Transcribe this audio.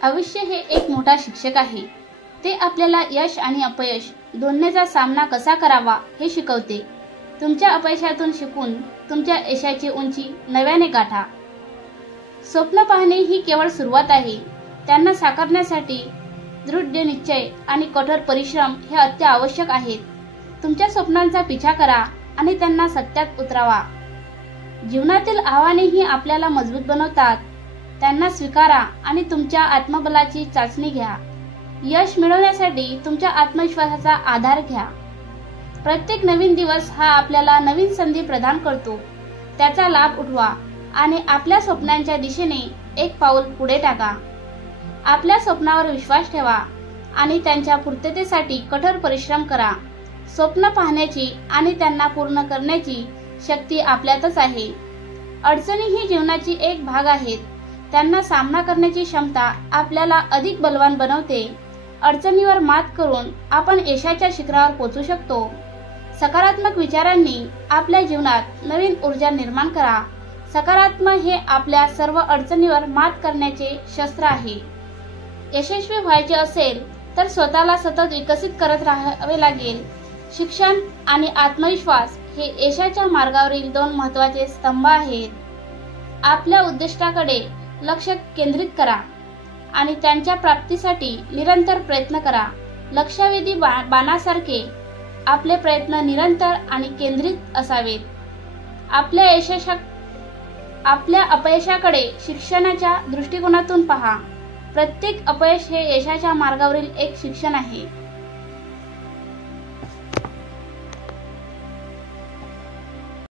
आयुष्य हे एक मोठा शिक्षक आहे। ते आपल्याला यश आणि अपयश दोन्हीचा सामना कसा करावा हे शिकवते। तुमच्या अपयशातून शिकून तुमच्या यशाची उंची नव्याने गाठा। स्वप्न पाहणे ही केवळ सुरुवात आहे। त्यांना साकारण्यासाठी दृढ निश्चय आणि कठोर परिश्रम हे अत्यावश्यक आहेत। तुमच्या स्वप्नांचा पिछा करा आणि त्यांना सत्यात उतरवा। जीवनातील आव्हानेही आपल्याला मजबूत बनवतात। त्यांना स्वीकारा आणि तुमच्या आत्मबलाची चाचणी घ्या। यश मिळवण्यासाठी तुमच्या आत्मविश्वासाचा आधार घ्या। प्रत्येक नवीन दिवस हा आपल्याला नवीन संधी प्रदान करतो। त्याचा लाभ उठवा आणि आपल्या स्वप्नांच्या दिशेने एक पाऊल पुढे टाका। आपल्या स्वप्नावर विश्वास ठेवा आणि त्यांच्या पूर्ततेसाठी कठोर परिश्रम करा। स्वप्न पाहण्याची आणि त्यांना पूर्ण करण्याची शक्ती आपल्यातच आहे। अडचणी ही जीवनाची एक भाग आहेत। त्यांना सामना करण्याची क्षमता आपल्याला अधिक बलवान बनवते। अडचणीवर मात करून आपण यशाच्या शिखरावर पोहोचू शकतो। सकारात्मक विचारांनी आपल्या जीवनात नवीन ऊर्जा निर्माण करा। सकारात्मक हे आपल्या सर्व अडचणीवर मात करण्याचे शस्त्र आहे। यशस्वी व्हायचे असेल तर स्वतःला सतत विकसित करत राहावे लागेल। शिक्षण आणि आत्मविश्वास हे यशाच्या मार्गावरील दोन महत्त्वाचे स्तंभ आहेत। आपल्या उद्दिष्टाकडे लक्ष केंद्रित करा आणि त्यांच्या प्राप्तीसाठी निरंतर प्रयत्न करा। लक्ष्यवेधी बाणासारखे आपले प्रयत्न निरंतर आणि केंद्रित असावेत। आपल्या अपयशाकडे शिक्षणाच्या दृष्टिकोनातून पहा। प्रत्येक अपयश हे यशाच्या मार्गावरील एक शिक्षण आहे।